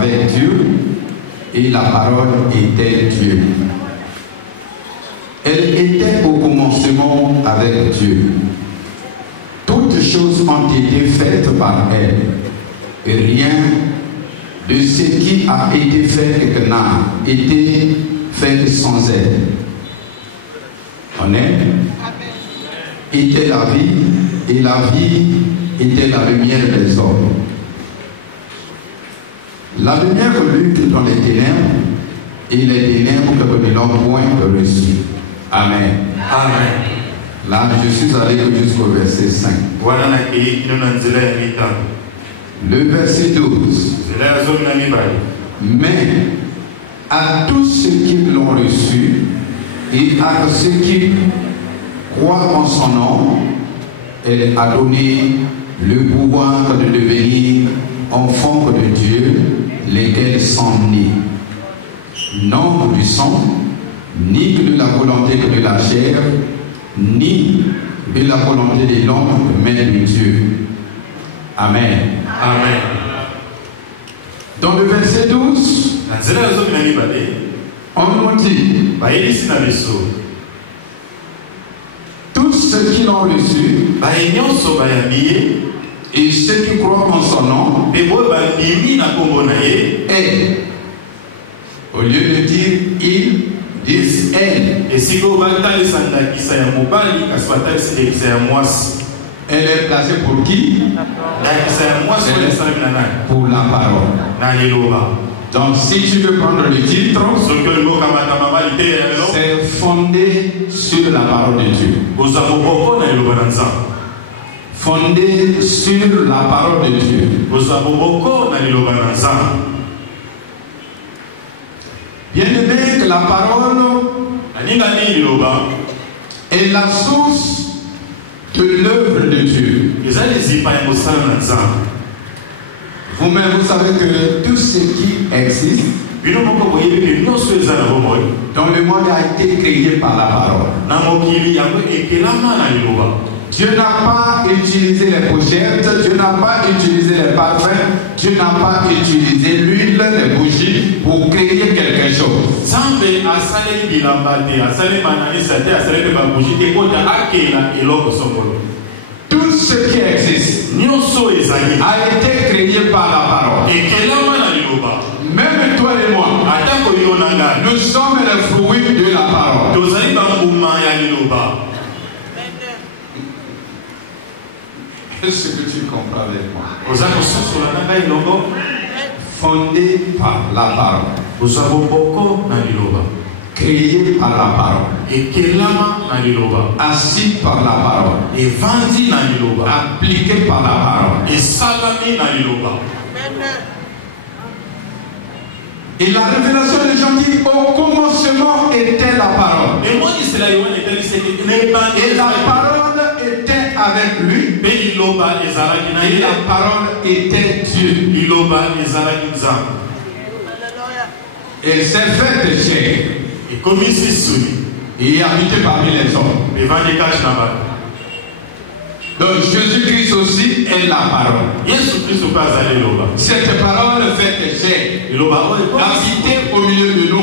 avec Dieu et la parole était Dieu. Elle était au commencement avec Dieu. Toutes choses ont été faites par elle, et rien de ce qui a été fait et que n'a été fait sans elle. On est? Était la vie, et la vie était la lumière des hommes. La lumière lutte dans les ténèbres, et les ténèbres ne l'ont point reçu. Amen. Amen. Là, je suis allé jusqu'au verset 5. Le verset 12. Mais à tous ceux qui l'ont reçu et à ceux qui croient en son nom, elle a donné le pouvoir de devenir enfants de Dieu, lesquels sont nés, non du sang, ni de la volonté de la chair, ni de la volonté de l'homme, mais de Dieu. Amen. Amen. Dans le verset 12, on nous dit tous ceux qui l'ont reçu et ceux qui croient en son nom, et au lieu de dire il, disent elle. Elle est placée pour qui? Pour la parole. Donc si tu veux prendre le titre, c'est fondé sur la parole de Dieu. Fondé sur la parole de Dieu. Bien aimé, que la parole est la source de l'œuvre de Dieu. Vous-même, vous savez que tout ce qui existe dans le monde a été créé par la parole. Dieu n'a pas utilisé les pochettes, Dieu n'a pas utilisé les parfums, Dieu n'a pas utilisé l'huile, les bougies pour créer quelque chose. Tout ce qui existe a été créé par la parole. Même toi et moi, nous sommes les fruits de la parole. Est-ce que tu comprends avec moi? Fondé par la parole, créé par la parole, assis par la parole, appliqué par la parole. Et la révélation de Jean dit au commencement était la parole. Et la parole était avec lui. Et la parole était Dieu. Et s'est fait de chair. Et habité parmi les hommes. Donc Jésus-Christ aussi est la parole. Cette parole fait de chair. Habité au milieu de nous.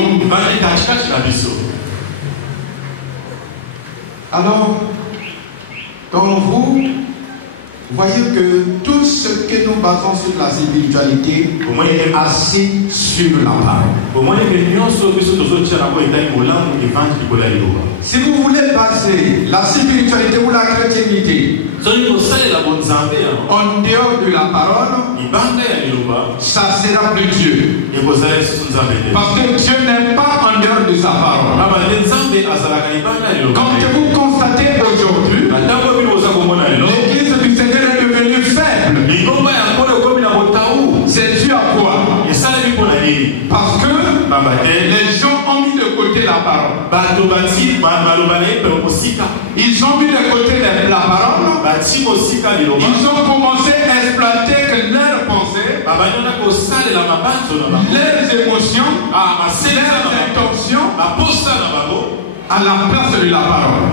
Alors, comme vous voyez que tout ce que nous basons sur la spiritualité est assis sur la parole. Si vous voulez baser la spiritualité ou la chrétienté en dehors de la parole, ça sera plus Dieu. Parce que Dieu n'est pas en dehors de sa parole. Quand vous constatez aujourd'hui, l'église du Seigneur est devenue faible. C'est dû à quoi? Parce que les gens ont mis de côté la parole. Ils ont mis de côté la parole. Ils ont commencé à exploiter leurs pensées, leurs émotions, leurs intentions à la place de la parole.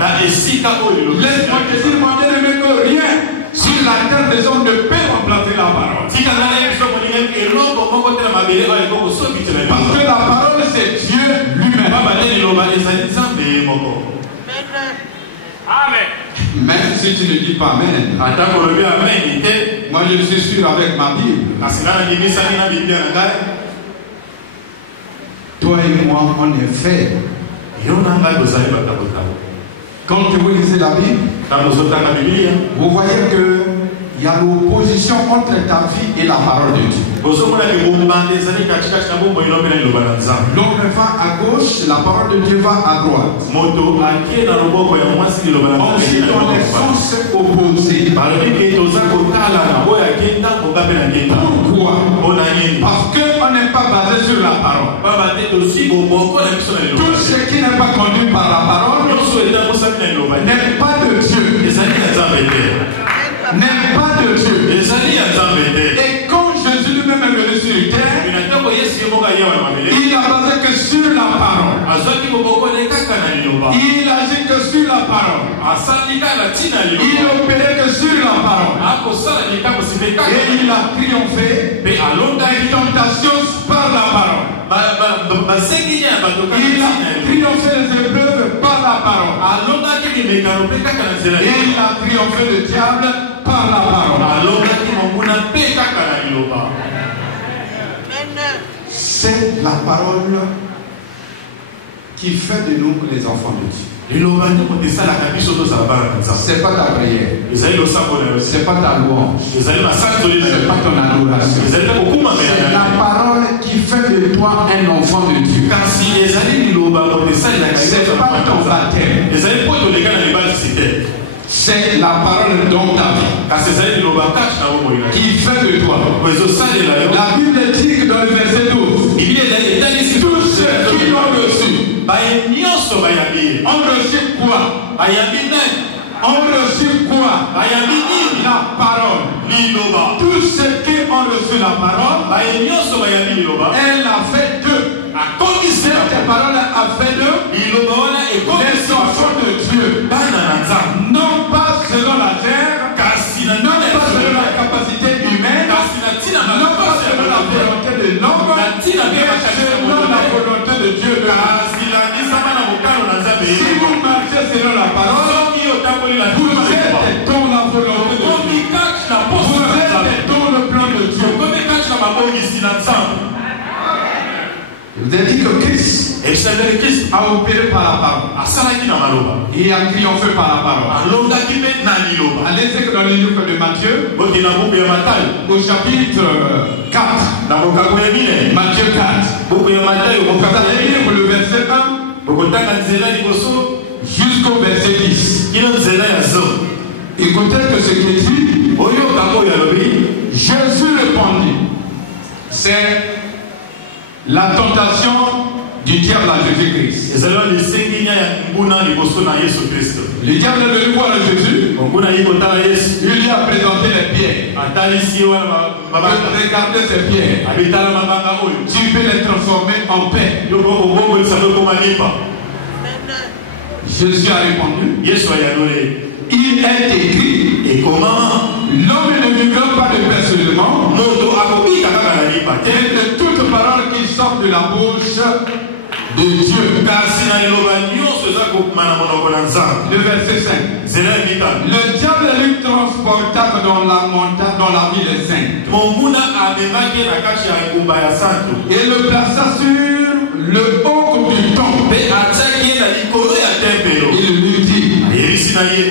Laisse-moi te dire, mon bien-aimé, que rien sur la terre des hommes ne peut remplacer remplacer la parole. Parce que la parole c'est Dieu lui-même. Amen. Même si tu ne dis pas Amen, moi je suis sûr avec ma Bible. Toi et moi, on est fait. Quand vous lisez la Bible, vous voyez que il y a l'opposition entre ta vie et la parole de Dieu. L'homme va à gauche, la parole de Dieu va à droite. Ensuite, on est sens opposés. Pourquoi? Parce qu'on n'est pas basé sur la parole. Tout ce qui n'est pas conduit par la parole n'est pas de Dieu. N'est pas de Dieu. Et quand Jésus lui-même est venu sur terre, il a basé que sur la parole. Il agit que sur la parole. Il opérait que sur la parole. Et il a triomphé des tentations par la parole. Il a triomphé les épreuves par la parole. Et il a triomphé le diable par la parole. C'est la parole qui fait de nous les enfants de Dieu. C'est pas ta prière. C'est pas ta louange. C'est pas ton adoration. C'est la parole qui fait de toi un enfant de Dieu. C'est pas ton baptême. C'est la parole dans ta vie qui fait de toi. La Bible dit que dans le verset 12, tous ceux qui l'ont reçu ont reçu quoi? On reçu quoi? La parole. Tous ceux qui ont reçu la parole, elle a fait d'eux. Cette parole a fait d'eux les enfants de Dieu. Non pas selon la terre, non pas selon la capacité humaine, non pas selon la volonté de l'homme, mais selon la volonté de Dieu. Si vous marchez selon la parole, vous êtes dans la volonté de Dieu. Vous êtes dans le plan de Dieu. Vous avez dit que Christ a opéré par la parole. Il a triomphé par la parole. Allez-y que dans le livre de Matthieu, au chapitre 4, Matthieu 4, vous allez lire le verset 1 jusqu'au verset 10. Écoutez que ce qu'il dit. Jésus répondit. C'est la tentation du diable à Jésus-Christ. Le diable est venu voir Jésus. Il lui a présenté les pierres. Regardez ces pierres. Tu peux les transformer en paix. Jésus a répondu. Il est écrit. Et comment l'homme ne vivra pas de pain seulement, et de toute parole qui sort de la bouche de Dieu. Le verset 5. Le diable lui transporta dans la montagne, dans la ville sainte, et le plaça sur le haut du temple. Il lui dit,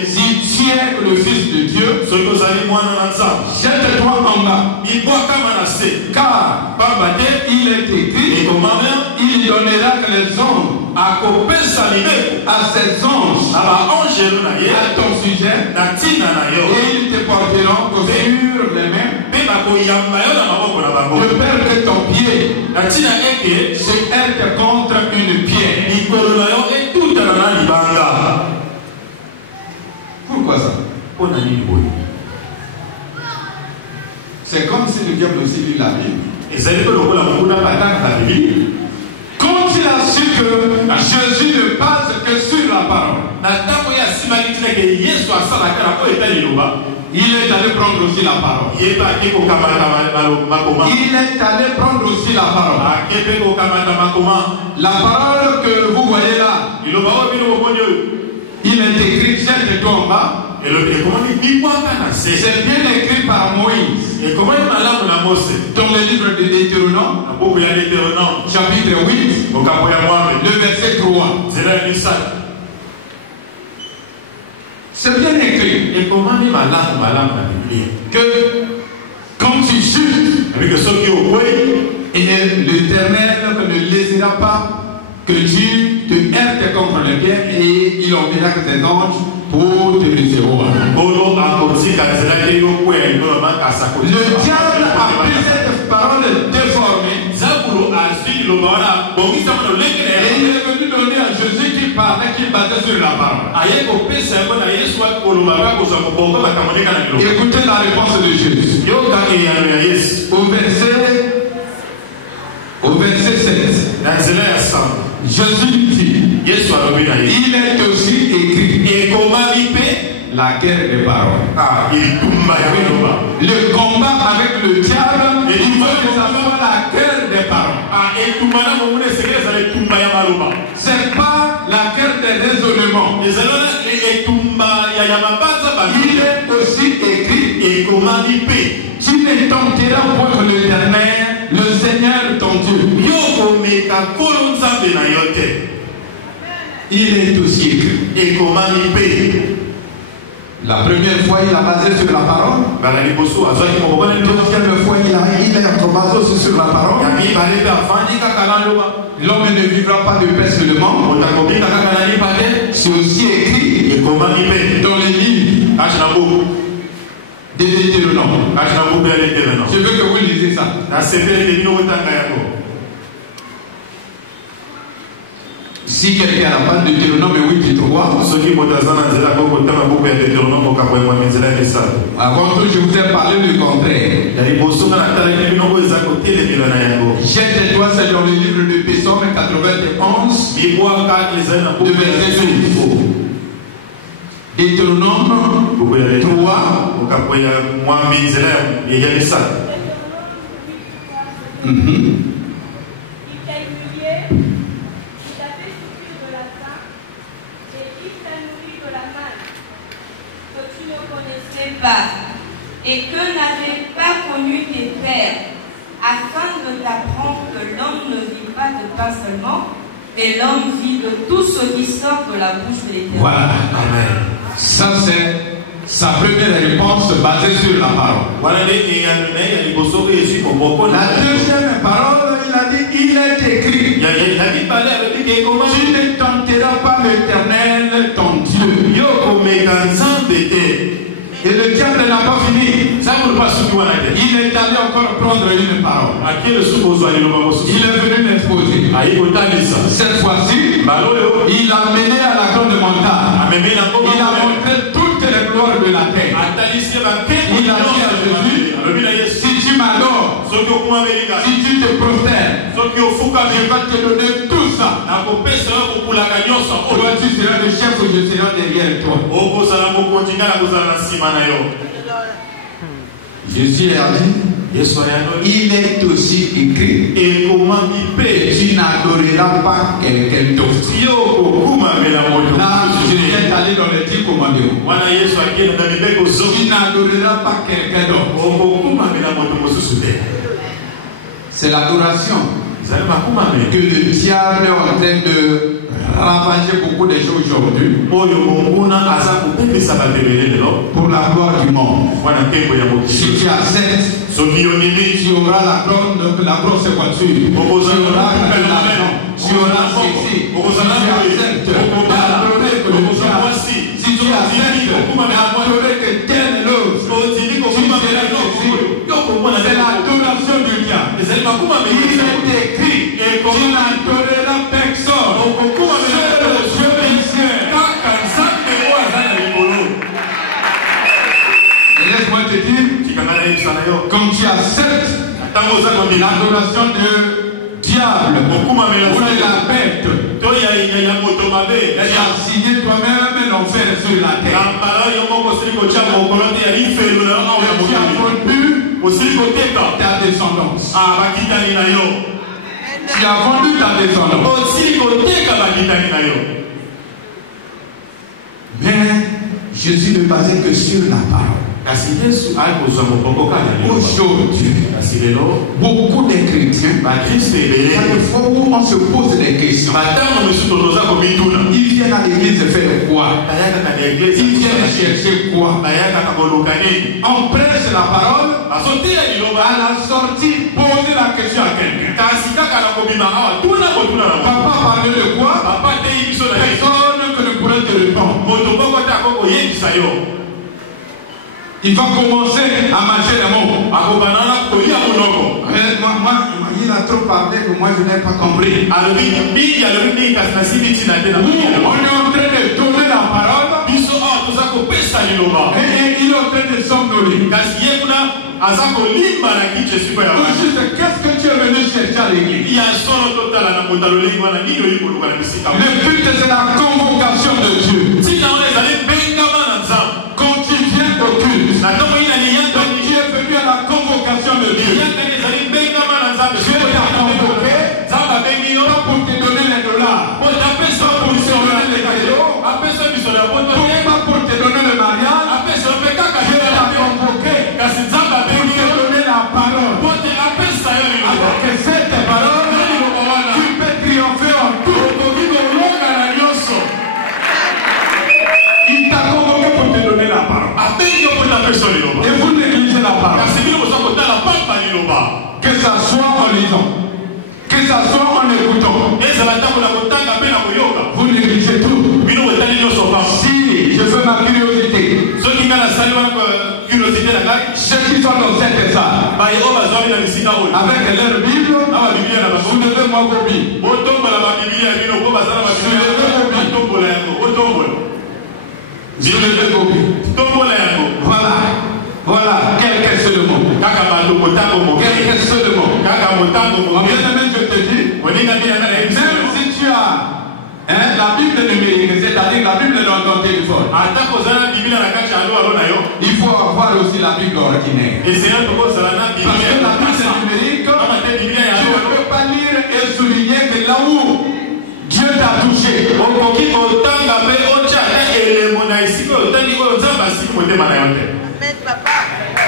si tu es le Fils de Dieu, jette-toi en bas. Car il est écrit, il donnera que les anges à ses anges à ton sujet, et ils te porteront sur les mains, de peur que ton pied se heurte contre une pierre. Pourquoi ça? C'est comme si le diable aussi lit la Bible. Quand il a su que Jésus ne passe que sur la parole, Il est allé prendre aussi la parole. Il est allé prendre aussi la parole. La parole que vous voyez là, il est écrit, jette-toi en bas. C'est bien écrit par Moïse. Dans le livre de Deutéronome, chapitre 8, le verset 3. C'est bien écrit que quand tu jures, et l'Éternel ne laissera pas que tu te heurtes contre le bien et il enverra que tes anges pour te recevoir. Le diable a pris cette parole déformée et il est venu donner à Jésus qui parlait, qui battait sur la parole. Écoutez la réponse de Jésus. Au verset 7. Jésus dit, il est aussi écrit la guerre des paroles. Le combat avec le diable, il faut que ça soit la guerre des paroles. C'est pas la guerre des raisonnements. Il est aussi écrit, tu ne tenteras point l'Éternel, le Seigneur ton Dieu. Il est aussi écrit. La première fois, il a basé sur la parole. La deuxième fois, il a basé aussi sur la parole. L'homme ne vivra pas de paix seulement. C'est aussi écrit dans les livres de Deutéronome. Je veux que vous lisez ça. Si quelqu'un n'a pas de Deutéronome 8:3, avant que je vous ai parlé du contraire. Jette-toi, c'est dans le livre de Psaume 91, de verset 12. Deutéronome 3. Et que n'avaient pas connu tes pères, afin de t'apprendre que l'homme ne vit pas de pain seulement, mais l'homme vit de tout ce qui sort de la bouche de l'Éternel. Voilà, amen. Ça c'est sa première réponse basée sur la parole. La deuxième parole, il a dit, il est écrit. Tu ne tenteras pas l'Éternel ton Dieu. Et le diable n'a pas fini. Il est allé encore prendre une parole. Il est venu m'exposer. Cette fois-ci, il a mené à la grande montagne. Il a montré toutes les gloires de la terre. Il a dit à Jésus, si tu m'adores, si tu te prosternes, je vais te donner tout ça. Toi tu seras le chef ou je serai derrière toi. Jésus a dit, il est aussi écrit, tu n'adoreras pas quelqu'un d'autre. Là, je viens d'aller dans les 10 commandements. Tu n'adoreras pas quelqu'un d'autre. C'est l'adoration que le diable est en train de ravager beaucoup de choses aujourd'hui pour la gloire du monde. Si tu acceptes, tu auras la grosse voiture, tu auras l'argent, tu auras ceci. Si tu acceptes d'adorer que le diable, si tu acceptes d'adorer que tel l'autre, c'est l'adoration du diable. Il est écrit, tu n'adoreras personne. Laisse-moi te dire, quand tu acceptes l'adoration de diable ou de la bête, tu as signé toi-même l'enfer sur la terre. ta descendance. Tu as vendu ta descendance. Mais Jésus ne basait que sur la parole. Aujourd'hui, beaucoup de chrétiens, à la fois où on se pose des questions, ils viennent à l'église faire quoi? Ils viennent chercher quoi? On prêche la parole, à la sortie, poser la question à quelqu'un. Papa parlait de quoi? Personne que ne pourrait te répondre. Il va commencer à manger les mots. Il a trop parlé que moi je n'ai pas compris. On est en train de donner la parole. Et il est en train de s'envoler. Qu'est-ce que tu es venu chercher à l'église? Le but c'est la convocation de Dieu. Quand tu viens au culte, tu es venu à la convocation de Dieu. Dieu t'a convoqué, pas pour te donner les dollars, pas pour te donner les cadeaux, pas pour te donner le mariage. Dieu t'a convoqué pour te donner la parole. Alors que cette parole, tu peux triompher en tout. Il t'a convoqué pour te donner la parole. Et vous négligez la parole. Que ça soit en lisant, que ça soit en écoutant, vous négligez tout. Si je fais ma curiosité, ceux qui sont dans cette salle, avec leur Bible, vous devez moi vos Bibles. Voilà. Voilà, quelques seuls mots. Quelques seuls mots. Bien-aimé, je te dis, même si tu as la Bible numérique, c'est-à-dire la Bible dans ton téléphone, il faut avoir aussi la Bible ordinaire. Parce que la Bible numérique, tu ne peux pas lire et souligner que là où Dieu t'a touché.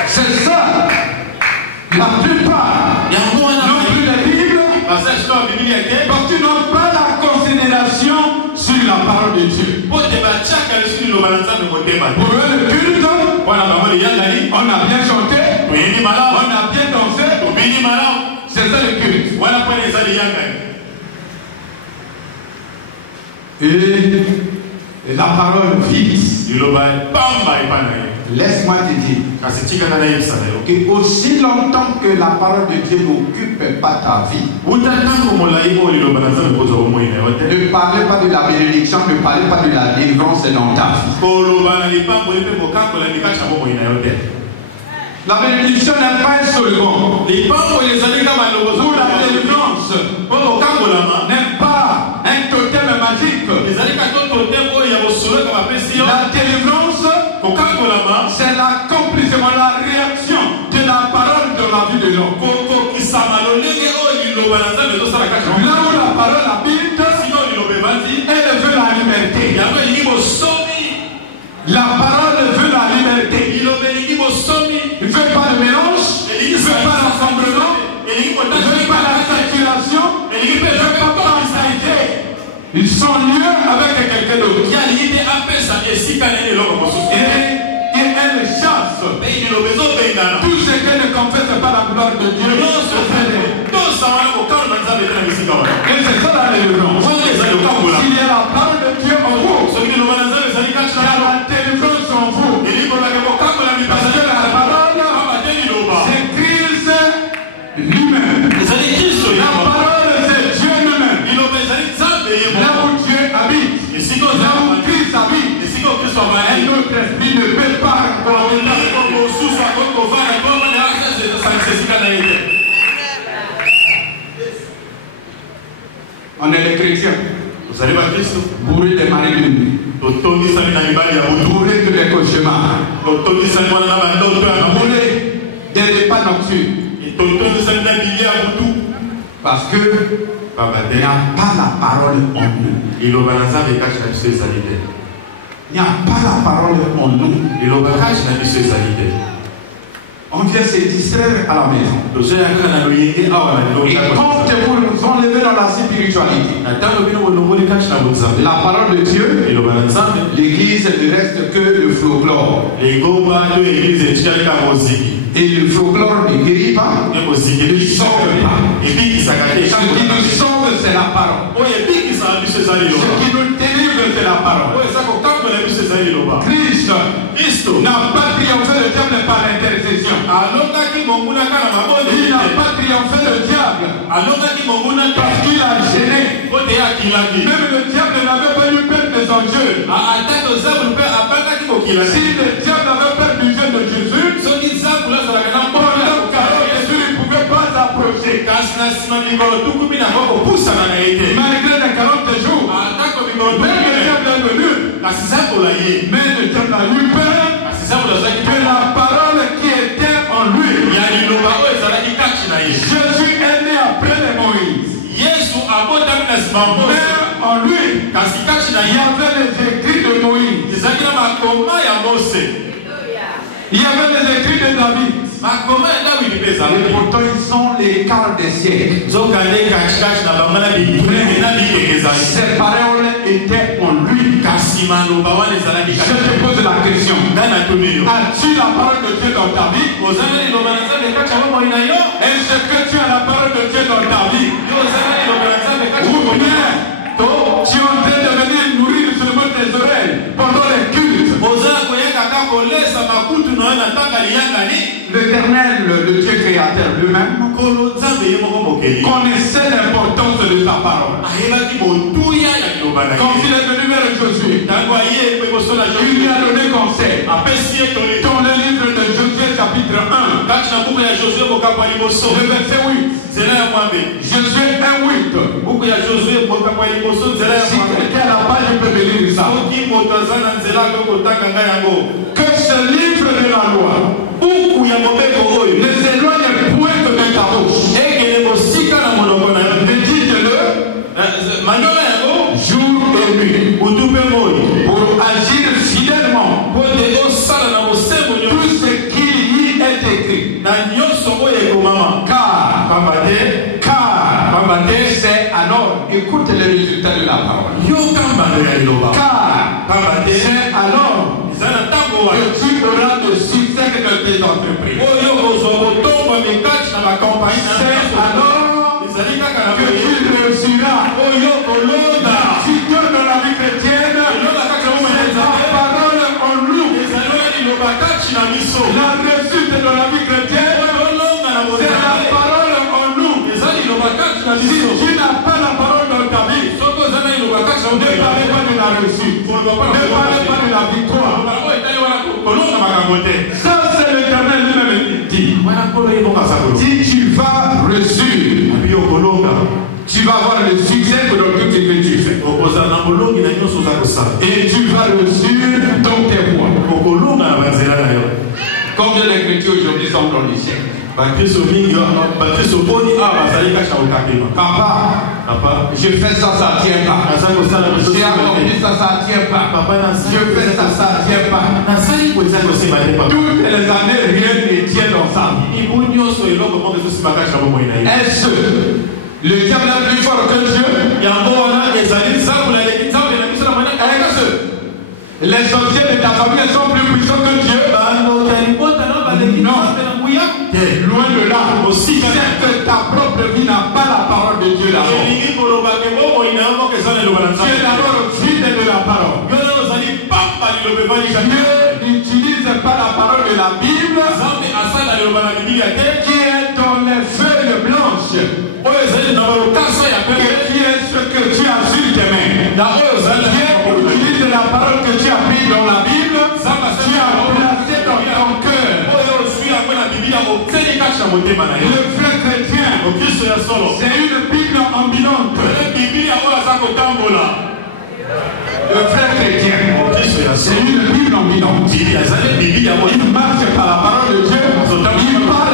C'est ça. La plupart n'ont plus la Bible parce qu'ils n'ont pas la considération sur la parole de Dieu. Pour eux, le culte, on a bien chanté, on a bien dansé. C'est ça le culte. Et la parole vite. Laisse-moi te dire que aussi longtemps que la parole de Dieu n'occupe pas ta vie, ne parlez pas de la bénédiction, ne parlez pas de la délivrance dans ta vie. La bénédiction n'est pas un slogan. Ou la délivrance n'est pas un totem magique. La délivrance, c'est l'accomplissement, la réaction de la parole dans la vie de l'homme. Là où la parole habite, elle veut la liberté. La parole veut la liberté. Il ne veut pas le mélange, il ne veut pas l'assemblement, il ne veut pas la saturation, il ne veut pas penser. Ils sont liés avec quelqu'un d'autre. Et elle chasse tout ce qui ne confesse pas la gloire de Dieu. Et c'est ça la délivrance. S'il y a la parole de Dieu en vous, il y a la délivrance en vous. Parce que la parole, c'est Christ lui-même. La parole, c'est Dieu lui-même. Là où Dieu habite, là où Christ habite, un autre esprit ne peut pas. On est les chrétiens. Bourrés des maris de nuit. Bourrés de les cauchemars. Bourrés des repas nocturnes. Parce que il n'y a pas la parole en nous. Il n'y a pas la parole en nous. On vient se distraire à la maison. Et quand vous nous enlevez dans la spiritualité, la parole de Dieu, l'église ne reste que le folklore. Et le folklore ne guérit pas, ne sauve pas. Ce qui nous sauve, c'est la parole. Ce qui nous délivre, c'est la parole. Christ n'a pas triomphé le diable par l'intercession. Il n'a pas triomphé le diable parce qu'il a gêné. Même le diable n'avait pas eu peur de son Dieu. Si le diable avait peur du Dieu de Jésus, Jésus ne pouvait pas s'approcher. Malgré les 40 jours, même le diable est venu. Mais le diable a eu peur que la parole qui était en lui. Jésus est né après les Moïse. Mais en lui, il y avait les écrits de Moïse. Il y avait les écrits de David. Et pourtant ils sont les quarts des siècles. Ces paroles étaient en lui. Je te pose la question. As-tu la parole de Dieu dans ta vie? Est-ce que tu as la parole de Dieu dans ta vie? Ou bien tu es en train de venir nourrir seulement tes oreilles pendant les cultes? L'Éternel, le Dieu créateur lui-même, connaissait l'importance de sa parole. Quand il est venu vers Josué, il lui a donné conseil. Dans le livre de Josué chapitre 1, le verset 8. Josué 1:8. Si quelqu'un à la page peut me lire ça. Que ce livre de la loi ne s'éloigne point de ta bouche. Médite-le jour et nuit pour agir fidèlement tout ce qui y est écrit. Car c'est alors, écoute les résultats de la parole. Car c'est alors que tu auras le succès de tes entreprises. C'est alors que tu réussiras. Si Dieu dans la vie chrétienne, c'est la parole en nous. La réussite dans la vie chrétienne, c'est la parole en nous. Si tu n'as pas la parole dans ta vie, ne parlez pas de la réussite, ne parlez pas de la victoire. Ça c'est l'Éternel lui-même qui dit. Si tu vas réussir, tu vas avoir le succès dans tout ce que tu fais. Et tu vas réussir dans tes voies. Combien de chrétiens aujourd'hui sont dans le ciel? Papa, je fais ça, ça tient pas. J'ai accompli ça, ça tient pas. Je fais ça, ça tient pas. Toutes les années, rien ne tient dans ça. Est-ce le diable est plus fort que Dieu? Est-ce les sorciers de ta famille sont plus puissants que Dieu? Non. Loin de là, aussi c'est que ta propre vie n'a pas la parole de Dieu là-bas. Tu es d'abord vide de la parole. Dieu n'utilise pas la parole de la Bible qui est dans les feuilles blanches et qui est ce que tu as sur tes mains. Dieu utilise la parole que tu as prise dans la Bible, tu as placé dans ton cœur. Le frère chrétien, c'est une Bible ambulante. Le frère chrétien, c'est une Bible ambulante. Il marche par la parole de Dieu. Il parle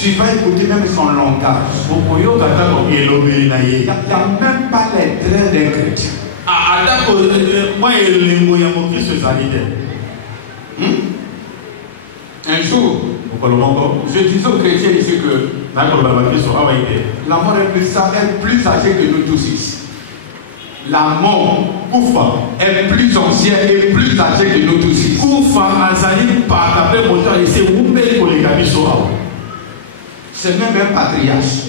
Tu vas écouter même son langage. Il n'y a même pas les traits d'un chrétien. Un jour, je disais aux chrétiens ici que la mort est plus âgée que nous tous ici. La mort est plus ancienne et plus âgée que nous tous ici. C'est même un patriarche.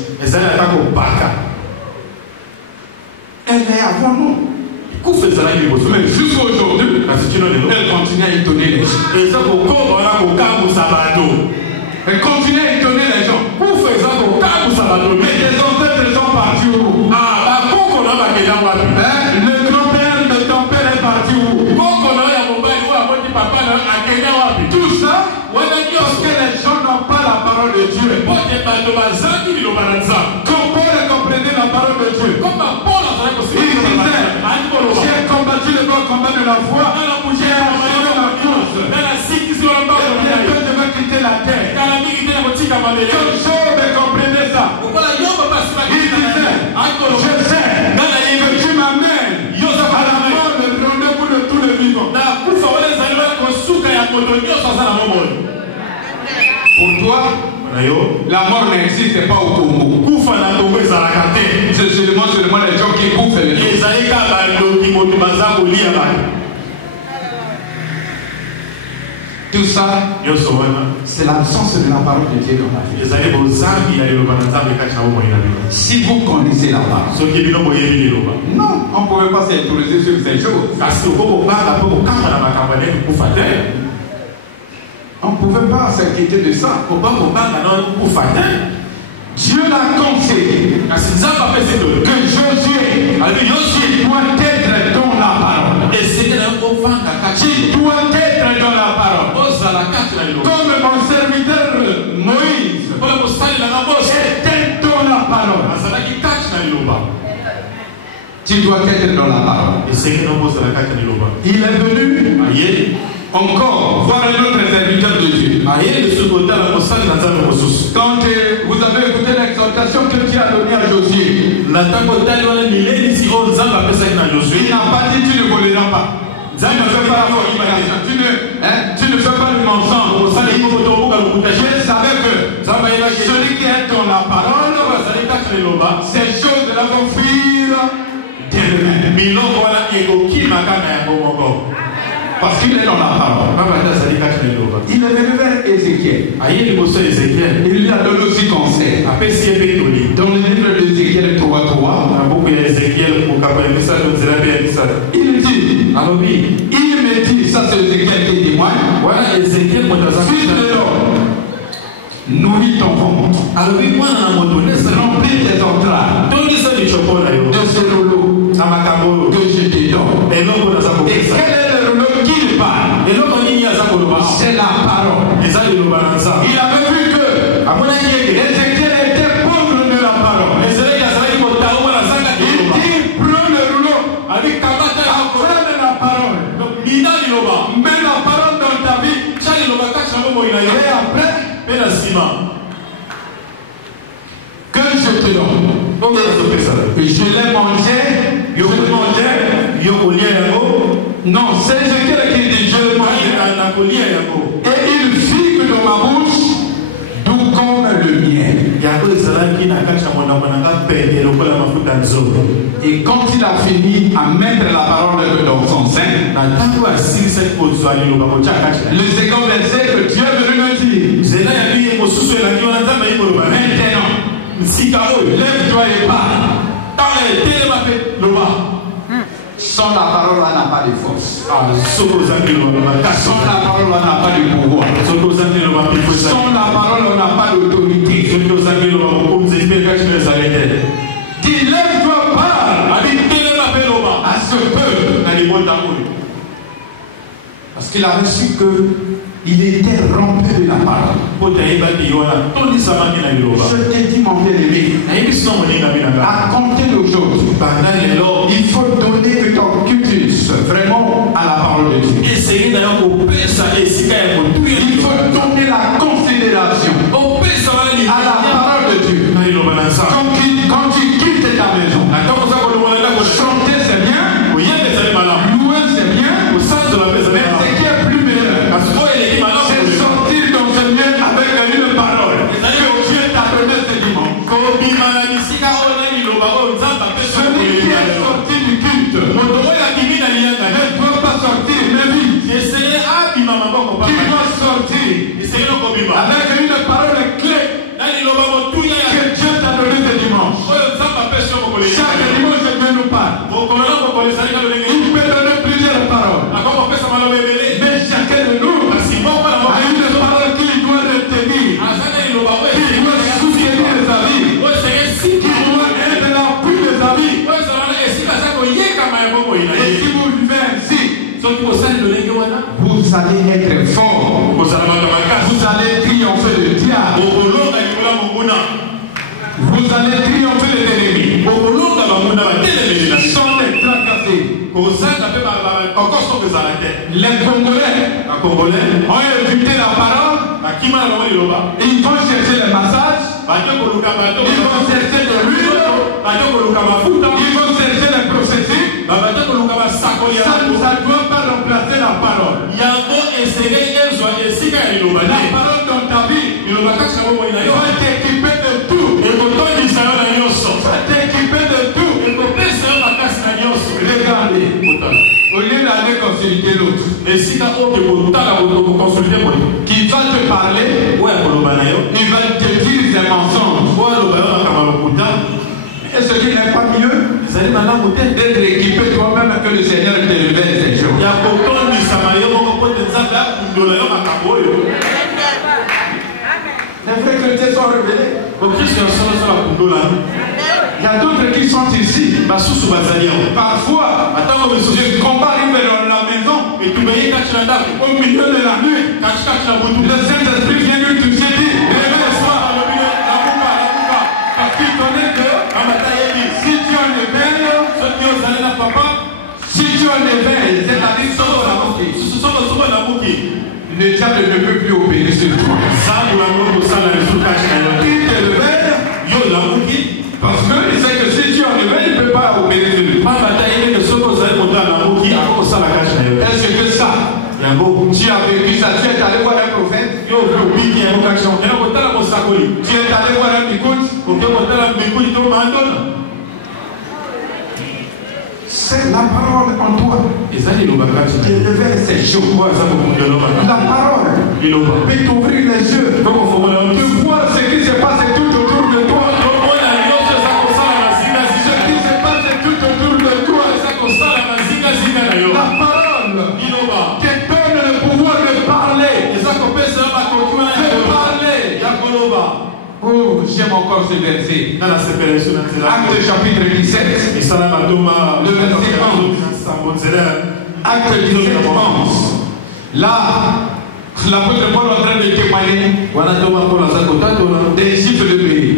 Elle est avant nous. Mais jusqu'à aujourd'hui, elle continue à étonner les gens. Elle continue à étonner les gens. Mais les ancêtres sont partis où? Le grand-père de ton père est parti où? Tout ça, parce que les gens n'ont pas la parole de Dieu. Comme Paul comprenait la parole de Dieu. Il disait, j'ai combattu le bon combat de la foi. J'ai achevé ma course. Et bientôt je vais quitter la terre. Comme Job comprenait ça. Il disait, je sais que tu m'amènes à la mort, le rendez-vous de tous les vivants. Pour toi, la mort n'existe pas au Congo. C'est seulement les gens qui bouffent les gens. Tout ça, c'est l'absence de la parole de Dieu dans la vie. Si vous connaissez la parole, non, on ne pouvait pas s'introduire sur ces choses. On ne pouvait pas s'inquiéter de ça. Dieu l'a conseillé que Josué doit être dans la parole. Tu dois être dans la parole. Comme mon serviteur Moïse était dans la parole. Tu dois être dans la parole. Il est venu encore voir un autre serviteur de Dieu. Quand vous avez écouté l'exhortation que Dieu a donnée à Josué, il n'a pas dit tu ne voleras pas. Tu ne fais pas la fornication. Tu ne fais pas le mensonge. Je savais que celui qui est dans la parole, ces choses-là vont fuir d'elles-mêmes. Parce qu'il est dans la parole. Il est venu vers Ézéchiel. Il lui a donné aussi conseil. Dans le livre d'Ézéchiel 3:3, il dit, il me dit, ça c'est Ézéchiel qui témoigne, fils de l'homme, nourris ton ventre, remplis tes entrailles de ce rouleau que je te donne. Et quel est le rouleau qu'il parle? C'est la parole. Il avait vu que Ézéchiel était pauvre de la parole. Il dit, prends le rouleau, apprends de la parole. Mets la parole dans ta vie. Et après, que je te donne. Je l'ai mangé. Non, c'est Ézéchiel qui dit je l'ai mangé. Et il figue dans ma bouche, doux comme le miel. Et quand il a fini à mettre la parole dans son sein, le second verset que Dieu veut me dire, maintenant, lève-toi et parle. Sans la parole, on n'a pas de force. Sans la parole, on n'a pas de pouvoir. Sans la parole, on n'a pas d'autorité. Dis, lève-toi, parle à ce peuple. Parce qu'il a reçu qu'il était rempli de la parole. Je t'ai dit, mon bien-aimé, à compter d'aujourd'hui, il faut donner ton cutus vraiment à la parole de Dieu. Il faut quand tu quittes ta maison, chanter c'est bien, louer c'est bien, mais ce qui est plus meilleur, c'est sortir dans ce lieu avec une parole que Dieu t'a donné ce dimanche. Celui qui est sorti du culte ne doit pas sortir une vie. Il doit sortir avec une parole clé que Dieu t'a donné ce dimanche. Chaque dimanche, Dieu nous parle. Il peut donner plusieurs paroles. Mais chacun de nous a une parole qu'il doit retenir, qui doit soutenir sa vie, qui doit être l'appui de sa vie. Et si vous vivez ainsi, vous allez être fort. Vous allez triompher le diable. Vous allez triompher les ennemis. Sans les tracasser. Les Congolais ont évité la parole. Ils vont chercher les massages. Ils vont chercher de l'huile. Ils vont chercher les processus. Ça ne doit pas remplacer la parole. La parole dans ta vie va t'équiper de tout. Va t'équiper de tout. Regardez. Au lieu d'aller consulter l'autre qui va te parler, il va te dire des mensonges. Et ce qui n'est pas mieux, d'être équipé toi-même que le Seigneur te révèle ces choses. Les vrais chrétiens sont révélés. Il y a d'autres qui sont ici. Parfois, je combat arriver dans la maison, au milieu de la nuit, le Saint-Esprit vient lui toucher, dit réveille-toi. Parce qu'il connaît que si tu en éveilles, c'est-à-dire le diable ne peut plus opérer sur toi. Il te réveille, parce qu'il sait que si tu en éveilles, il ne peut pas opérer sur toi. Est-ce que ça, tu as vécu ça? Tu es allé voir un prophète? Tu es allé voir un bicoute? C'est la parole en toi qui révèle ces choses. La parole peut t'ouvrir les yeux, de voir ce qui se passe tout autour de toi. Ce qui se passe tout autour de toi. La parole te donne le pouvoir de parler. Oh, j'aime encore ce verset. Acte chapitre 17, le verset 11. Acte 17, 11. Là, l'apôtre Paul est en train de témoigner des Juifs de pays.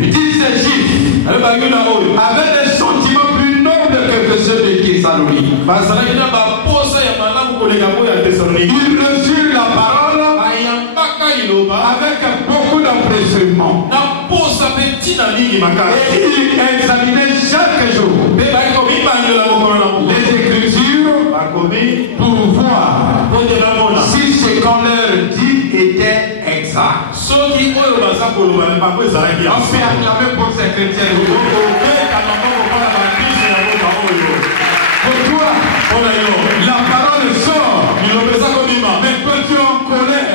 Il dit ces Juifs avaient des sentiments plus nobles que ceux de Thessalonique. Ils reçurent la parole avec beaucoup d'empressement. Et ils examinaient chaque jour les Écritures pour voir si ce qu'on leur dit était exact. On peut acclamer pour ces chrétiens. Pour toi, la parole sort. Mais quand tu es en colère,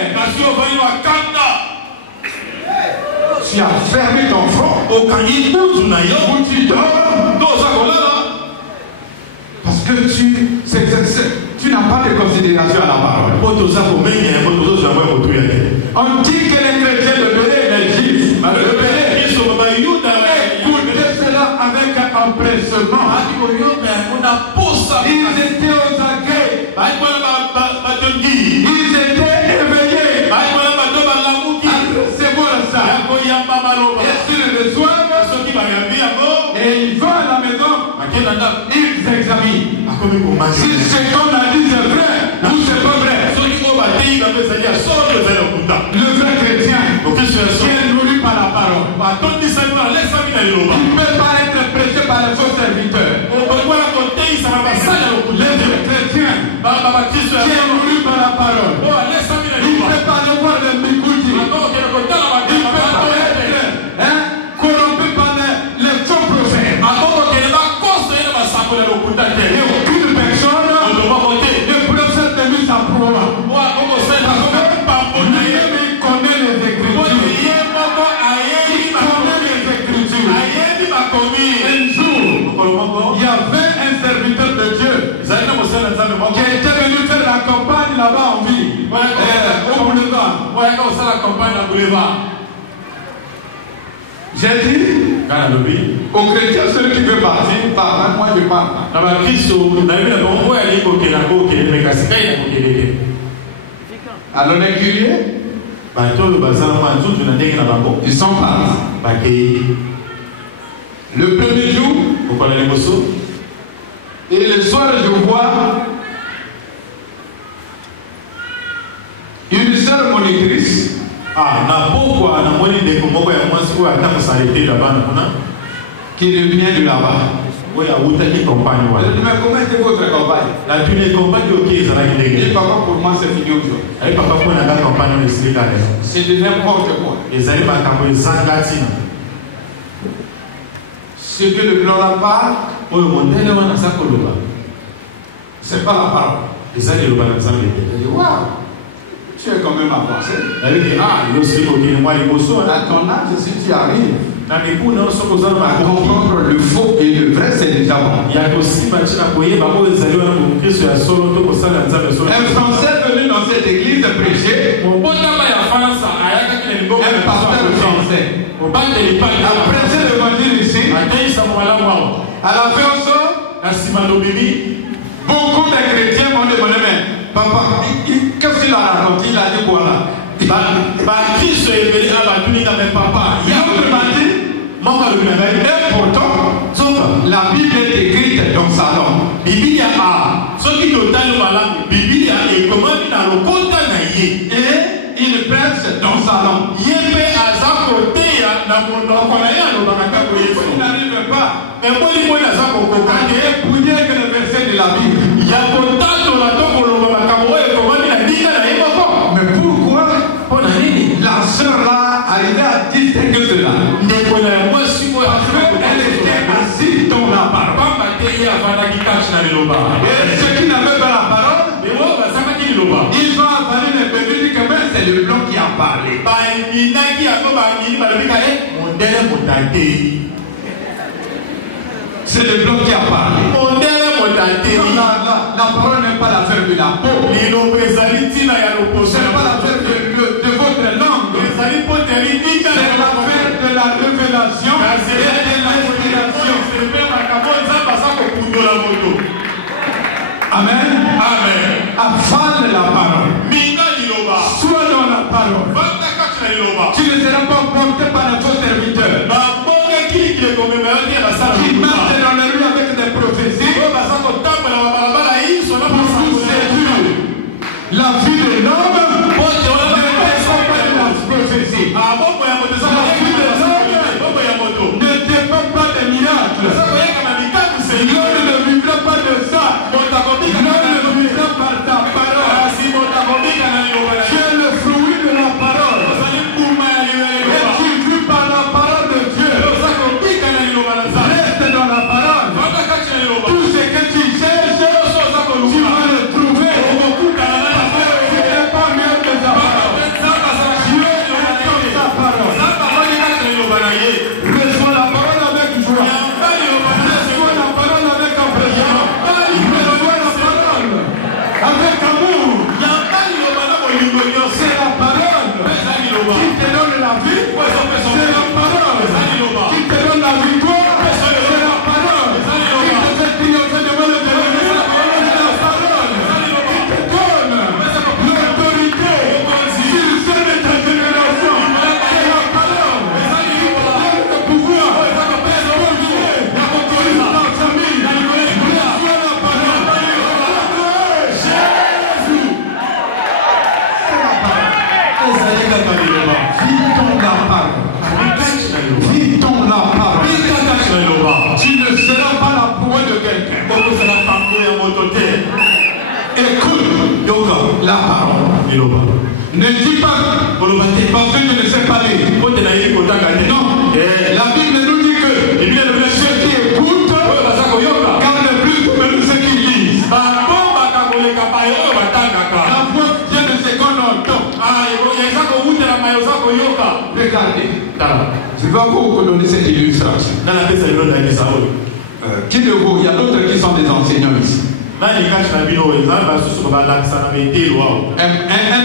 tu as fermé ton front. Où tu dors. Parce que tu n'as pas de considération à la parole. On dit que les chrétiens de Béné, les Juifs, écoutez cela avec empressement. Ils étaient aux aguets. Ils étaient éveillés. C'est bon ça. Et s'ils le reçoivent, et ils vont à la maison, ils examinent. Si ce qu'on a dit c'est vrai ou c'est pas vrai. Le vrai chrétien qui est nourri par la parole peut pas être prêché par les faux serviteurs. Les chrétiens qui est nourri par la parole. Il ne peut pas avoir le mikoudi. Il ne peut pas être corrompu par les faux prophètes. Et aucune personne ne procède de lui sa preuve. Lui-même il connaît les Écritures. Un jour, il y avait un serviteur de Dieu qui était venu faire la campagne là-bas en ville, au boulevard. J'ai dit aux chrétiens, celui qui veut partir, parle, moi je parle. Alors les curieux, ils sont partis. Le premier jour, et le soir, je vois une sœur monitrice qui revient de là-bas. Mais comment était votre campagne? Et papa, pour moi, c'est fini aujourd'hui. C'est de n'importe quoi. Ce que le blanc n'a pas, c'est pas la parole. Je dis, waouh, tu es quand même avancé. À ton âge, si tu arrives à comprendre le faux et le vrai, c'est déjà bon. Un Français venu dans cette église prêcher, un pasteur français, a prêché l'évangile ici. À la fin, beaucoup de chrétiens m'ont demandé, mais papa, qu'est-ce qu'il a raconté? Il a dit quoi là? Il a dit, et pourtant, la Bible est écrite dans sa langue. Et il prêche dans sa langue. Il n'arrive pas à épouiller que le verset de la Bible. Mais pourquoi la sœur là arrivait à distinguer cela? Parce qu'elle était assise dans la parole. Et ceux qui n'avaient pas la parole, ils ont avalé les bébés du Québec, c'est le blanc qui a parlé. C'est le blanc qui a parlé. La parole n'est pas l'affaire de la peau. C'est pas l'affaire de votre langue. C'est l'affaire de la révélation et de l'inspiration. Amen. Avale la parole. Sois dans la parole. Tu ne seras pas porté par les faux serviteurs qui marchent dans les rues avec des prophéties pour séduire la vie de l'homme. Ne dis pas parce que je ne sais pas lire. Non, la Bible nous dit que ceux qui écoutent gardent plus que ceux qui lisent. La voix vient de ce qu'on entend. Regardez, je vais vous donner cette illustration. Qui de vous, il y a d'autres qui sont des enseignants ici. Un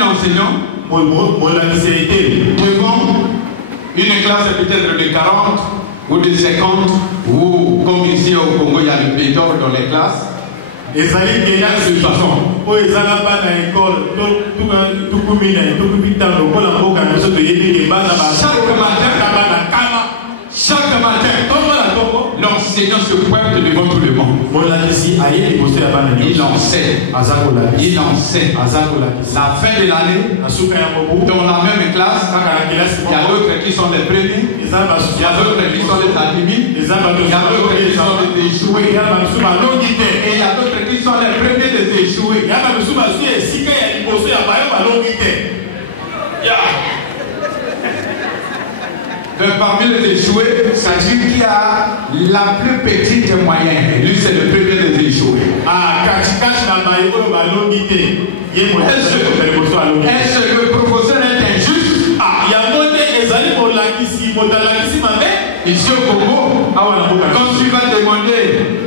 enseignant devant une classe peut-être de 40 ou de 50, ou comme ici au Congo il y a le pédor dans les classes. Et ça dit qu'il y a de façon. Chaque matin, l'enseignant se pointe devant tout le monde. Il enseigne. La fin de l'année, dans la même classe, il y a d'autres qui sont les premiers, il y a d'autres qui sont les admis, il y a d'autres qui sont les échoués, et il y a d'autres qui sont les premiers des échoués. Parmi les échoués, ça dit qu'il y a la plus petite moyenne. Lui, c'est le premier des échoués. Est-ce que le professeur est injuste? Ici au Congo, quand tu vas demander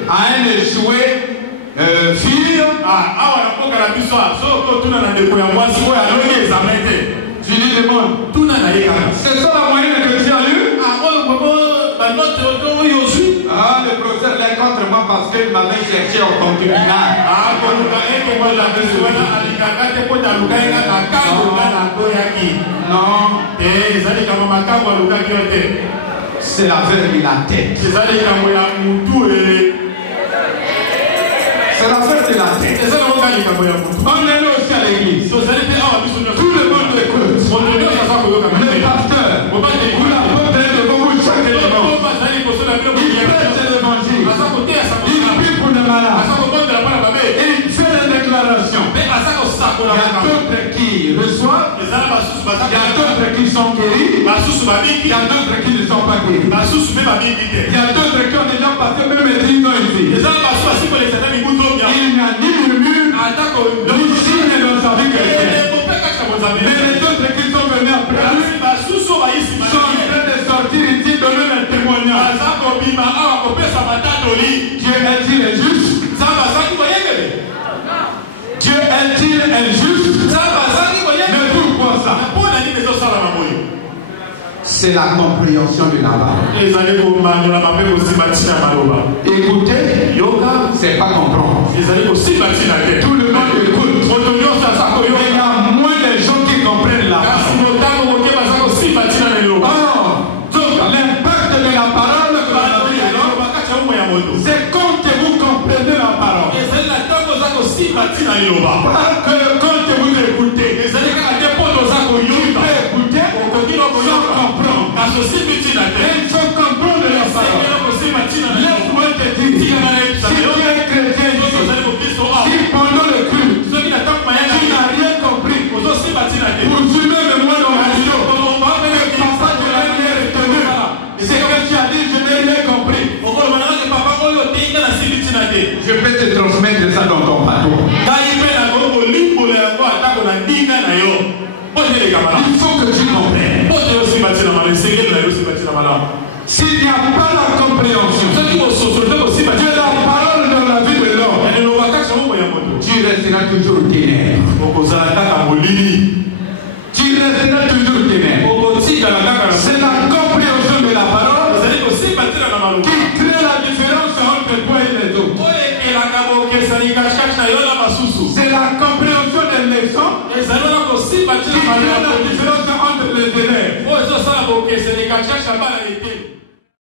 à un échoué fille, tu lui demandes, c'est ça la moyenne que tu as eu? Le professeur l'est contre moi parce qu'il m'avait cherché au concubinage. Non. C'est l'affaire de la tête. C'est l'affaire de la tête. On est là aussi à l'église. Tout le monde écoute. Le pasteur, vous l'apportez devant vous chaque dimanche. Il prêche l'évangile. Il prie pour les malades. Il fait des déclarations. Il y a d'autres qui reçoivent. Il y a d'autres qui sont guéris. Il y a d'autres qui ne sont pas guéris. Il y a d'autres qui ont déjà passé même les 10 ans ici. Il n'y a ni murmure, ni signe dans sa vie chrétienne. Mais les autres qui sont venus après sont en train de sortir ici, donner un témoignage. Dieu est-il injuste? Dieu est-il injuste? Mais pourquoi ça? C'est la compréhension de la parole. Écouter, c'est pas comprendre. Tout le monde écoute. Mais il y a moins de gens qui comprennent la parole. Donc l'impact de la parole, c'est quand vous comprenez la parole. Pas que quand vous écoutez. Sans comprendre. Il faut comprendre la parole. Laisse-moi te dire, si tu es chrétien, si pendant le culte, tu n'as rien compris, pour suivre le mois dans la radio, papa de la rien retenu, c'est que tu as dit, je n'ai rien compris. Je peux te transmettre ça dans ton bateau. Il faut que tu comprennes. S'il n'y a pas la compréhension de la parole dans la vie de l'homme, tu resteras toujours ténèbres. Tu resteras toujours ténèbres. C'est la compréhension de la parole qui crée la différence entre toi et les autres. C'est la compréhension des leçons qui crée la différence entre les élèves.